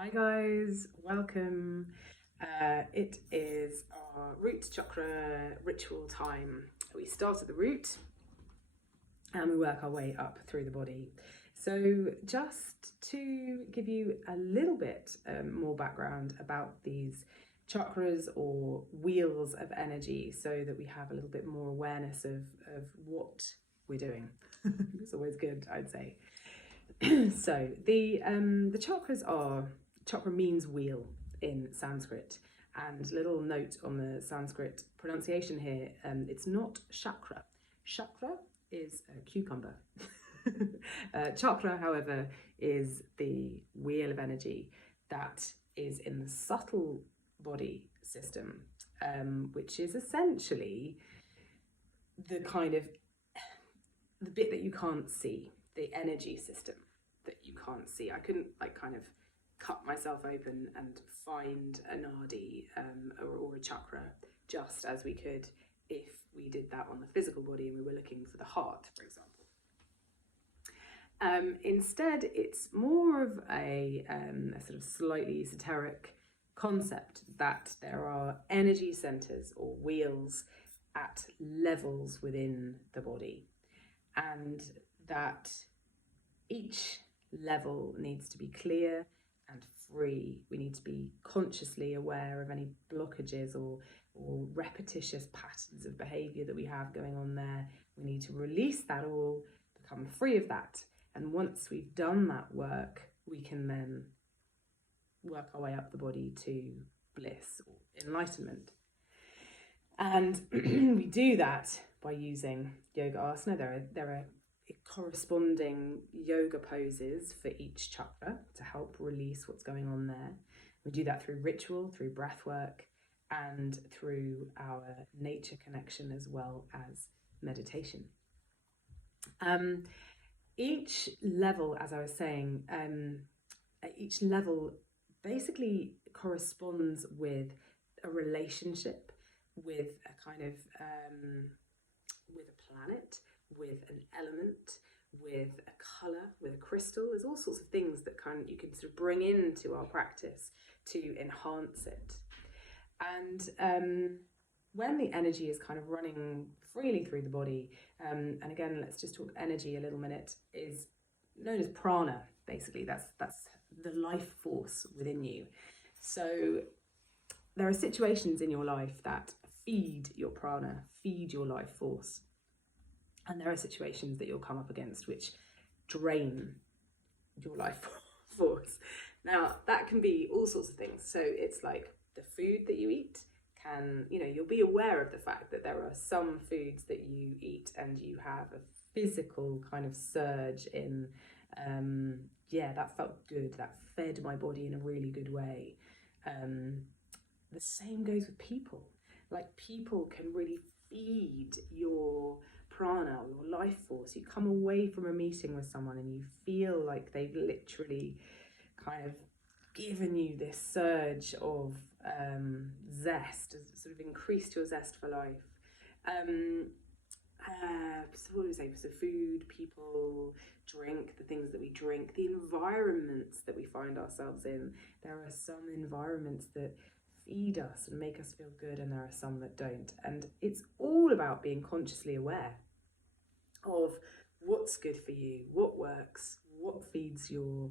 Hi guys, welcome. It is our root chakra ritual time. We start at the root and we work our way up through the body. So just to give you a little bit more background about these chakras or wheels of energy so that we have a little bit more awareness of what we're doing. It's always good, I'd say. So the chakras are, chakra means wheel in Sanskrit, and little note on the Sanskrit pronunciation here, it's not chakra. Chakra is a cucumber. Chakra, however, is the wheel of energy that is in the subtle body system, which is essentially the kind of the bit that you can't see, the energy system that you can't see. I couldn't kind of cut myself open and find a nadi or a chakra just as we could if we did that on the physical body and we were looking for the heart, for example. Instead, it's more of a sort of slightly esoteric concept that there are energy centers or wheels at levels within the body, and that each level needs to be clear and free. We need to be consciously aware of any blockages or repetitious patterns of behavior that we have going on there. We need to release that all, become free of that. And once we've done that work, we can then work our way up the body to bliss or enlightenment. And we do that by using yoga asana. There are corresponding yoga poses for each chakra to help release what's going on there. We do that through ritual, through breath work, and through our nature connection, as well as meditation. Each level, as I was saying, each level basically corresponds with a relationship, with a kind of with a planet, with an element, with a colour, with a crystal. There's all sorts of things that you can sort of bring into our practice to enhance it. And when the energy is kind of running freely through the body, and again, let's just talk energy a little minute, is known as prana. Basically, that's the life force within you. So there are situations in your life that feed your prana, feed your life force. And there are situations that you'll come up against which drain your life force. Now, that can be all sorts of things. So it's like the food that you eat can, you'll be aware of the fact that there are some foods that you eat and you have a physical kind of surge in, that felt good, that fed my body in a really good way. The same goes with people. Like, people can really feed your prana, your life force. You come away from a meeting with someone and you feel like they've literally kind of given you this surge of zest, sort of increased your zest for life. So what do we say? So food, people, drink, the things that we drink, the environments that we find ourselves in. There are some environments that feed us and make us feel good, and there are some that don't. And it's all about being consciously aware of what's good for you, what works, what feeds your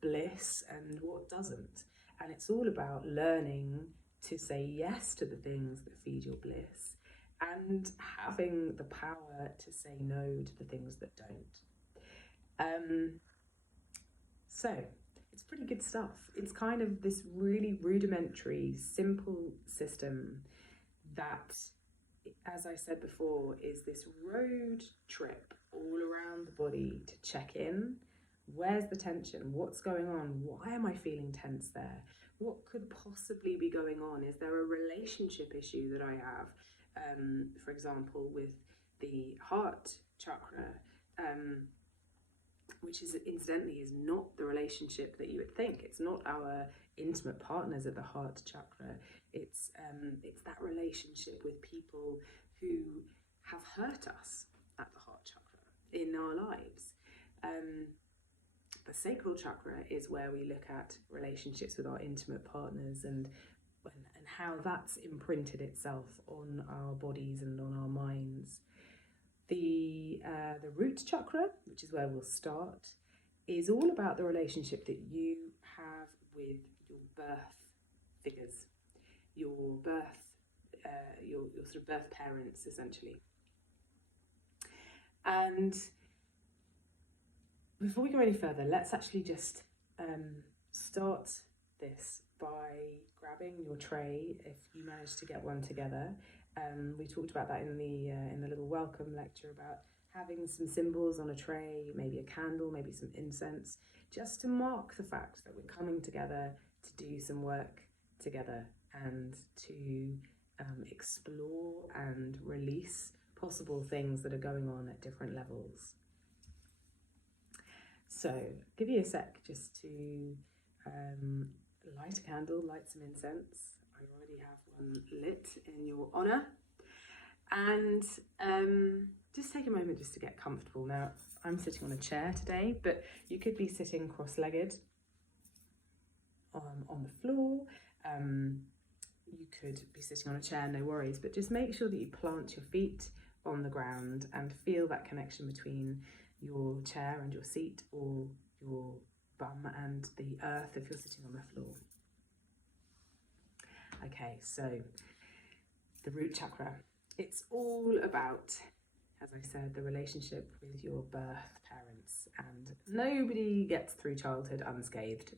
bliss, and what doesn't. And it's all about learning to say yes to the things that feed your bliss, and having the power to say no to the things that don't. So it's pretty good stuff. It's kind of this really rudimentary, simple system that, as I said before, is this road trip all around the body to check in. Where's the tension? What's going on? Why am I feeling tense there? What could possibly be going on? Is there a relationship issue that I have? For example, with the heart chakra, which is incidentally is not the relationship that you would think. It's not our intimate partners at the heart chakra. It's that relationship with people who have hurt us at the heart chakra in our lives. the sacral chakra is where we look at relationships with our intimate partners and how that's imprinted itself on our bodies and on our minds. The root chakra, which is where we'll start, is all about the relationship that you have with your birth figures, your birth, your sort of birth parents, essentially. And before we go any further, let's actually just start this by grabbing your tray if you manage to get one together. We talked about that in the little welcome lecture about having some symbols on a tray, maybe a candle, maybe some incense, just to mark the fact that we're coming together to do some work together and to explore and release possible things that are going on at different levels. So give you a sec just to light a candle, light some incense. I already have one lit in your honour. And just take a moment just to get comfortable. Now, I'm sitting on a chair today, but you could be sitting cross-legged on the floor. You could be sitting on a chair, no worries, but just make sure that you plant your feet on the ground and feel that connection between your chair and your seat, or your bum and the earth if you're sitting on the floor. Okay, so the root chakra. It's all about, as I said, the relationship with your birth parents, and nobody gets through childhood unscathed.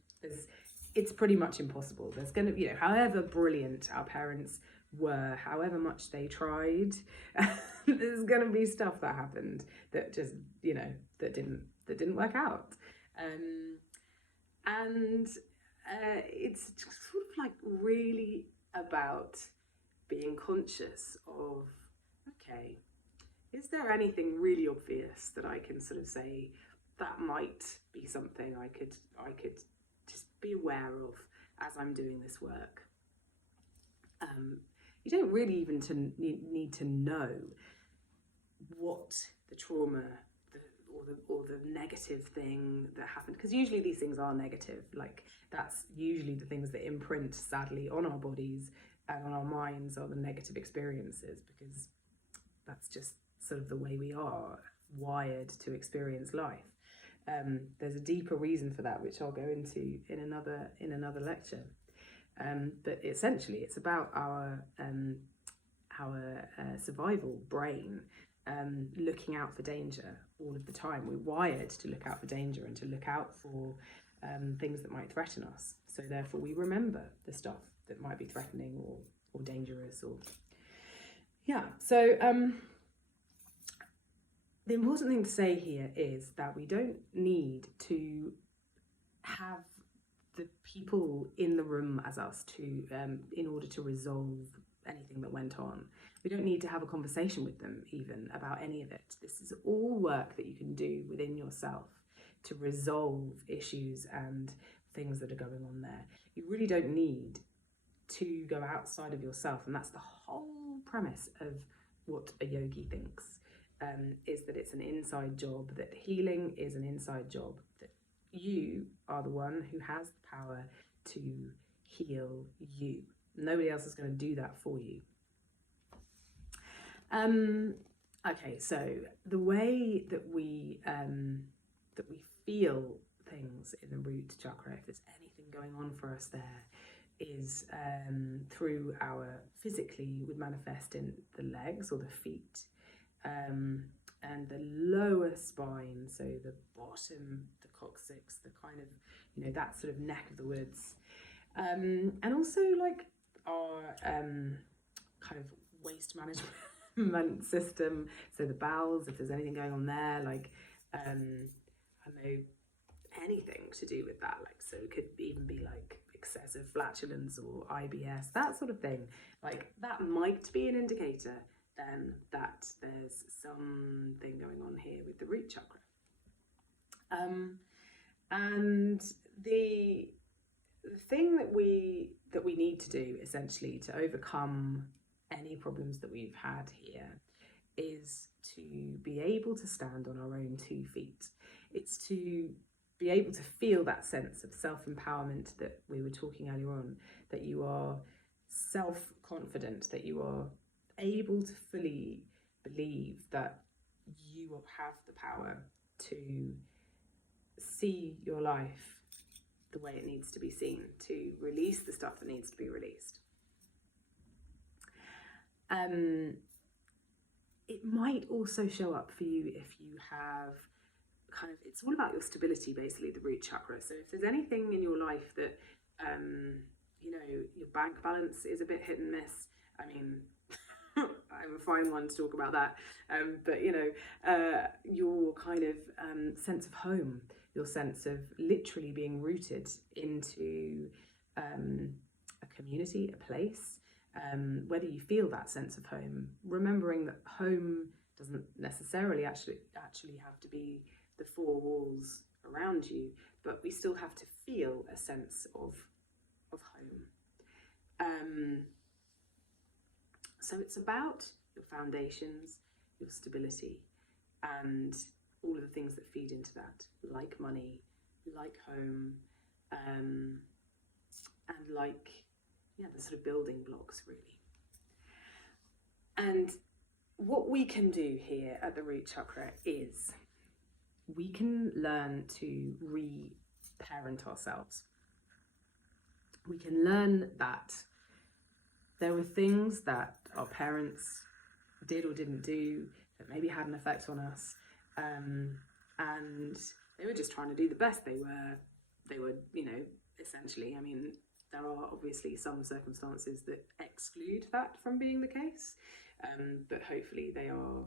It's pretty much impossible. There's going to, however brilliant our parents were, however much they tried, there's going to be stuff that happened that just, that didn't work out. And it's sort of like really about being conscious of, okay, is there anything really obvious that I can sort of say that might be something I could just be aware of as I'm doing this work? You don't really even need to know what the trauma or the negative thing that happened, because usually these things are negative. Like, that's usually the things that imprint sadly on our bodies and on our minds, are the negative experiences, because that's just sort of the way we are wired to experience life. There's a deeper reason for that, which I'll go into in another lecture. But essentially, it's about our survival brain looking out for danger all of the time. We're wired to look out for danger and to look out for things that might threaten us. So therefore, we remember the stuff that might be threatening or dangerous. So the important thing to say here is that we don't need to have the people in the room as us to in order to resolve anything that went on. We don't need to have a conversation with them even about any of it. This is all work that you can do within yourself to resolve issues and things that are going on there. You really don't need to go outside of yourself, and that's the whole premise of what a yogi thinks, is that it's an inside job, that healing is an inside job, that you are the one who has the power to heal you. Nobody else is going to do that for you. Okay, so the way that we feel things in the root chakra, if there's anything going on for us there, is through our physically would manifest in the legs or the feet, and the lower spine, so the bottom, the coccyx, the kind of, that sort of neck of the woods, and also like our kind of waste management system, so the bowels, if there's anything going on there, like I know anything to do with that, like, so it could even be like excessive flatulence or IBS, that sort of thing, like that might be an indicator then that there's something going on here with the root chakra. And the thing that we need to do essentially to overcome any problems that we've had here is to be able to stand on our own 2 feet. It's to be able to feel that sense of self-empowerment that we were talking earlier on, that you are self-confident, that you are able to fully believe that you have the power to see your life the way it needs to be seen, to release the stuff that needs to be released. It might also show up for you if you have it's all about your stability, basically, the root chakra. So if there's anything in your life that, your bank balance is a bit hit and miss, I mean, I'm a fine one to talk about that, but your kind of sense of home, your sense of literally being rooted into a community, a place, whether you feel that sense of home, remembering that home doesn't necessarily actually have to be the four walls around you, but we still have to feel a sense of home. So it's about your foundations, your stability, and all of the things that feed into that, like money, like home, and like, the sort of building blocks, really. And what we can do here at the root chakra is we can learn to re-parent ourselves. We can learn that there were things that our parents did or didn't do that maybe had an effect on us, and they were just trying to do the best they were, essentially. I mean, there are obviously some circumstances that exclude that from being the case, but hopefully they are,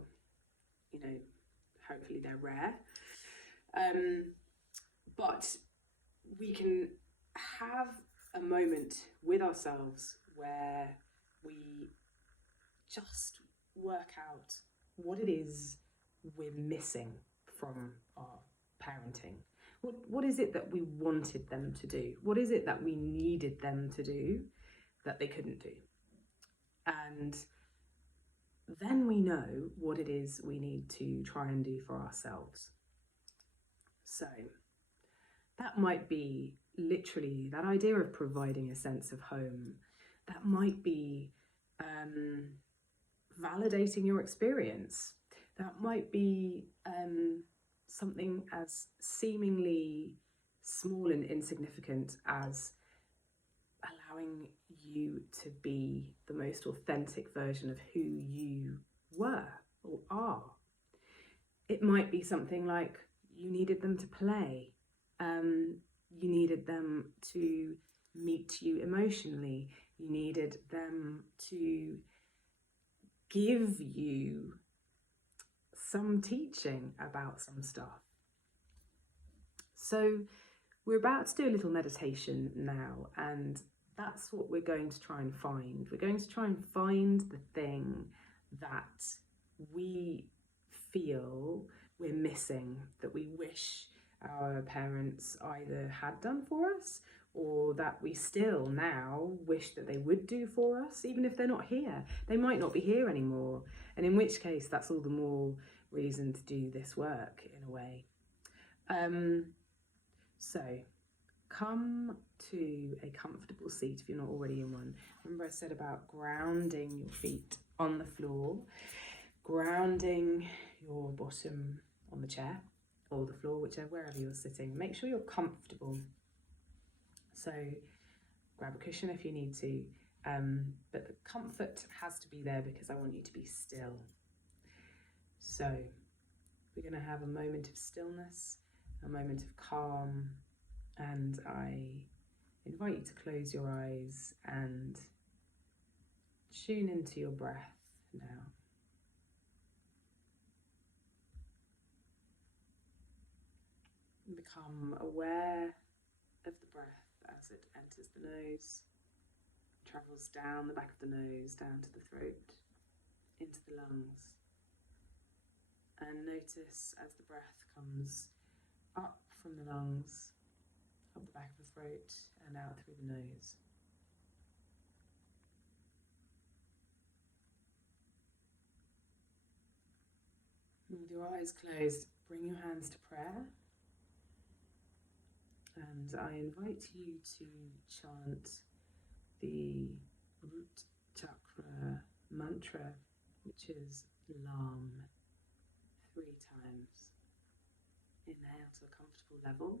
hopefully they're rare. But we can have a moment with ourselves where we just work out what it is we're missing from our parenting. What is it that we wanted them to do? What is it that we needed them to do that they couldn't do? And then we know what it is we need to try and do for ourselves. So that might be literally that idea of providing a sense of home. That might be validating your experience. That might be something as seemingly small and insignificant as allowing you to be the most authentic version of who you were or are. It might be something like you needed them to play. You needed them to meet you emotionally. You needed them to give you some teaching about some stuff. So we're about to do a little meditation now, and that's what we're going to try and find. We're going to try and find the thing that we feel we're missing, that we wish our parents either had done for us or that we still now wish that they would do for us, even if they're not here. They might not be here anymore, and in which case that's all the more reason to do this work in a way. So come to a comfortable seat if you're not already in one. Remember I said about grounding your feet on the floor, grounding your bottom on the chair or the floor, wherever you're sitting. Make sure you're comfortable. So grab a cushion if you need to, but the comfort has to be there because I want you to be still. So we're going to have a moment of stillness, a moment of calm, and I invite you to close your eyes and tune into your breath now. Become aware of the breath as it enters the nose, travels down the back of the nose, down to the throat, into the lungs. And notice as the breath comes up from the lungs, up the back of the throat, and out through the nose. And with your eyes closed, bring your hands to prayer. And I invite you to chant the root chakra mantra, which is LAM, 3 times. Inhale to a comfortable level.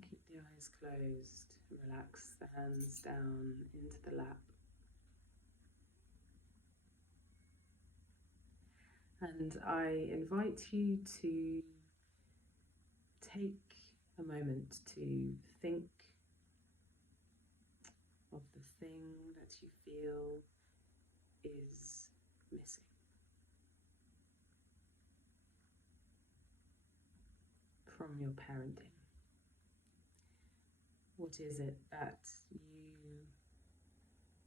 Keep the eyes closed. Relax the hands down into the lap. And I invite you to take a moment to think of the thing that you feel is missing from your parenting. What is it that you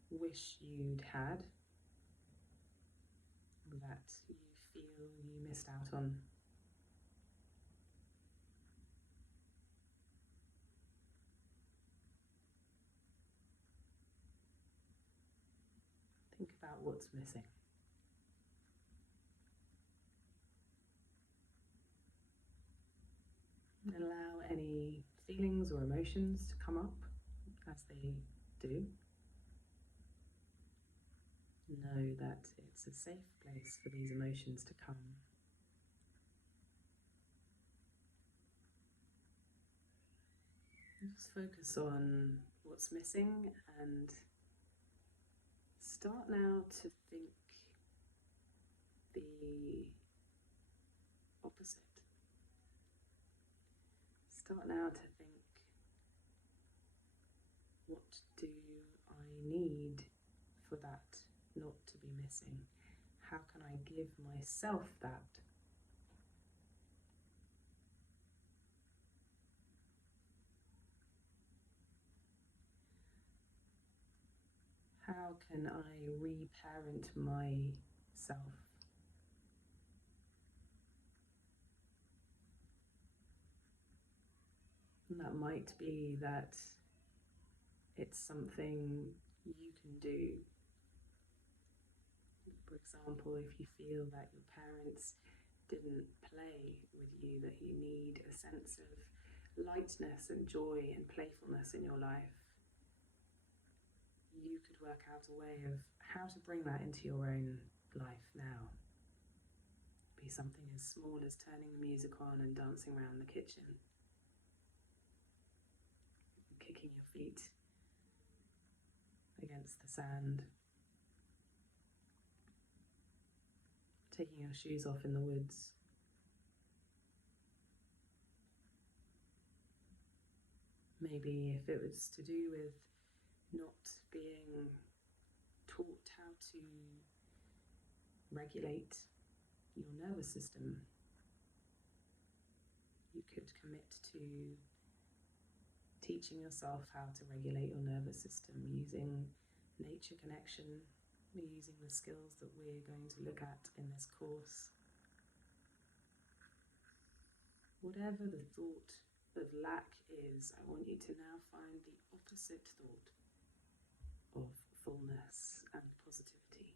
wish you'd had, that you feel you missed out on? Think about what's missing. Allow any feelings or emotions to come up as they do. Know that it's a safe place for these emotions to come. Just focus on what's missing and start now to think the opposite. Start now to think, what do I need for that not to be missing? How can I give myself that? How can I reparent myself? And that might be that it's something you can do. For example, if you feel that your parents didn't play with you, that you need a sense of lightness and joy and playfulness in your life, you could work out a way of how to bring that into your own life now. Be something as small as turning the music on and dancing around the kitchen, kicking your feet against the sand, taking your shoes off in the woods. Maybe if it was to do with not being taught how to regulate your nervous system, you could commit to teaching yourself how to regulate your nervous system using nature connection, using the skills that we're going to look at in this course. Whatever the thought of lack is, I want you to now find the opposite thought of fullness and positivity.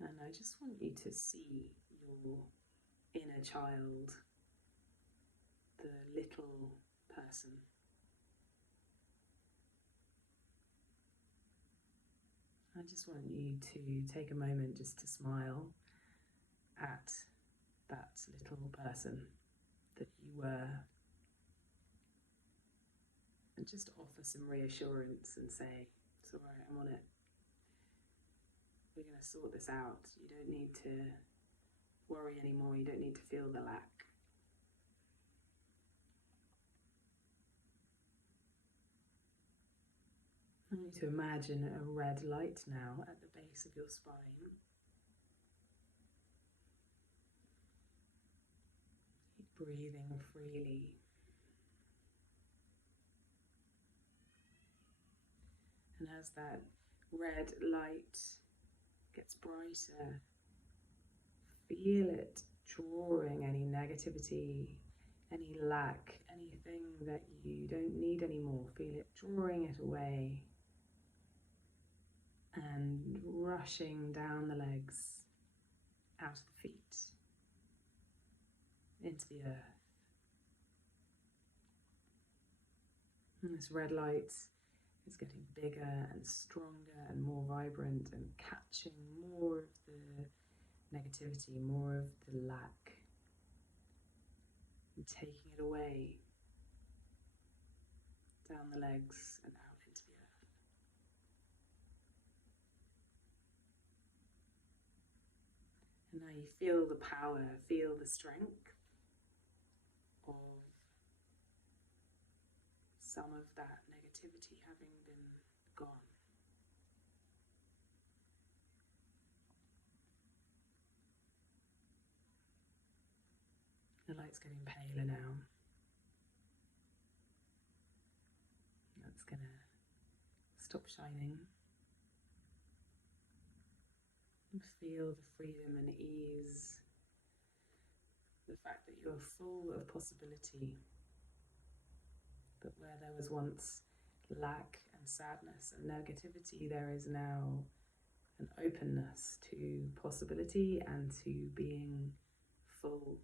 And I just want you to see your inner child, the little person. I just want you to take a moment just to smile at that little person that you were, and just offer some reassurance and say, it's all right, I'm on it. We're going to sort this out. You don't need to worry anymore. You don't need to feel the lack. I want you to imagine a red light now at the base of your spine. Keep breathing freely. And as that red light gets brighter, feel it drawing any negativity, any lack, anything that you don't need anymore. Feel it drawing it away and rushing down the legs, out of the feet, into the earth. And this red light is getting bigger and stronger and more vibrant and catching more of the negativity, more of the lack, and taking it away down the legs and out into the earth. And now you feel the power, feel the strength of some of that negativity having been gone. The light's getting paler now. That's going to stop shining. And feel the freedom and ease, the fact that you're full of possibility. But where there was once lack and sadness and negativity, there is now an openness to possibility and to being full.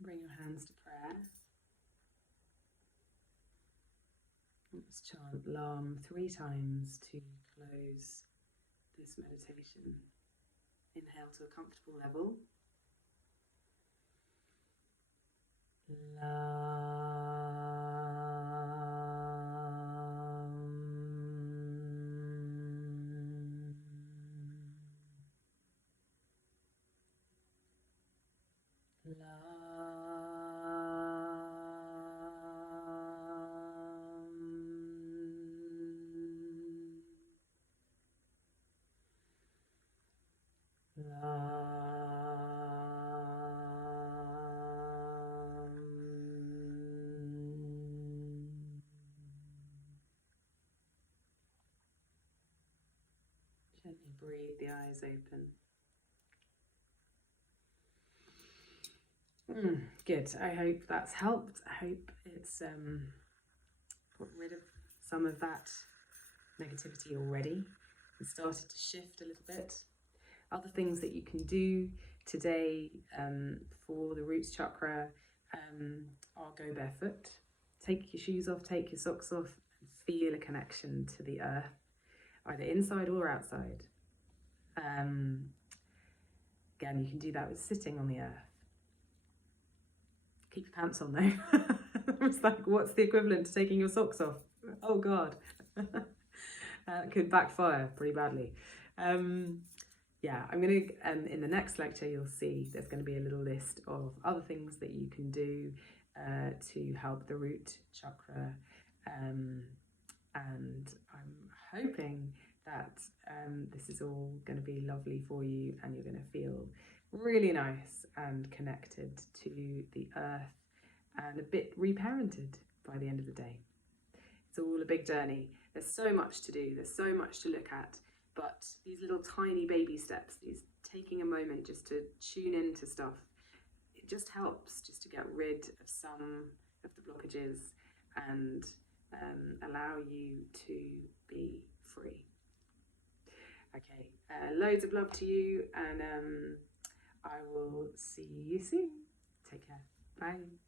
Bring your hands to prayer. Let's chant Lam 3 times to close this meditation. Inhale to a comfortable level. Gently breathe the eyes open. Good. I hope that's helped. I hope it's got rid of some of that negativity already and started to shift a little bit. Other things that you can do today for the roots chakra are go barefoot. Take your shoes off, take your socks off, and feel a connection to the earth, either inside or outside. Again, you can do that with sitting on the earth. Keep your pants on though. It's like, what's the equivalent to taking your socks off? Oh God. That could backfire pretty badly. Yeah, I'm going to, in the next lecture, you'll see there's going to be a little list of other things that you can do to help the root chakra. And I'm hoping that this is all going to be lovely for you and you're going to feel really nice and connected to the earth and a bit reparented by the end of the day. It's all a big journey. There's so much to do. There's so much to look at. But these little tiny baby steps, these taking a moment just to tune into stuff, it just helps just to get rid of some of the blockages and allow you to be free. Okay, loads of love to you, and I will see you soon. Take care. Bye.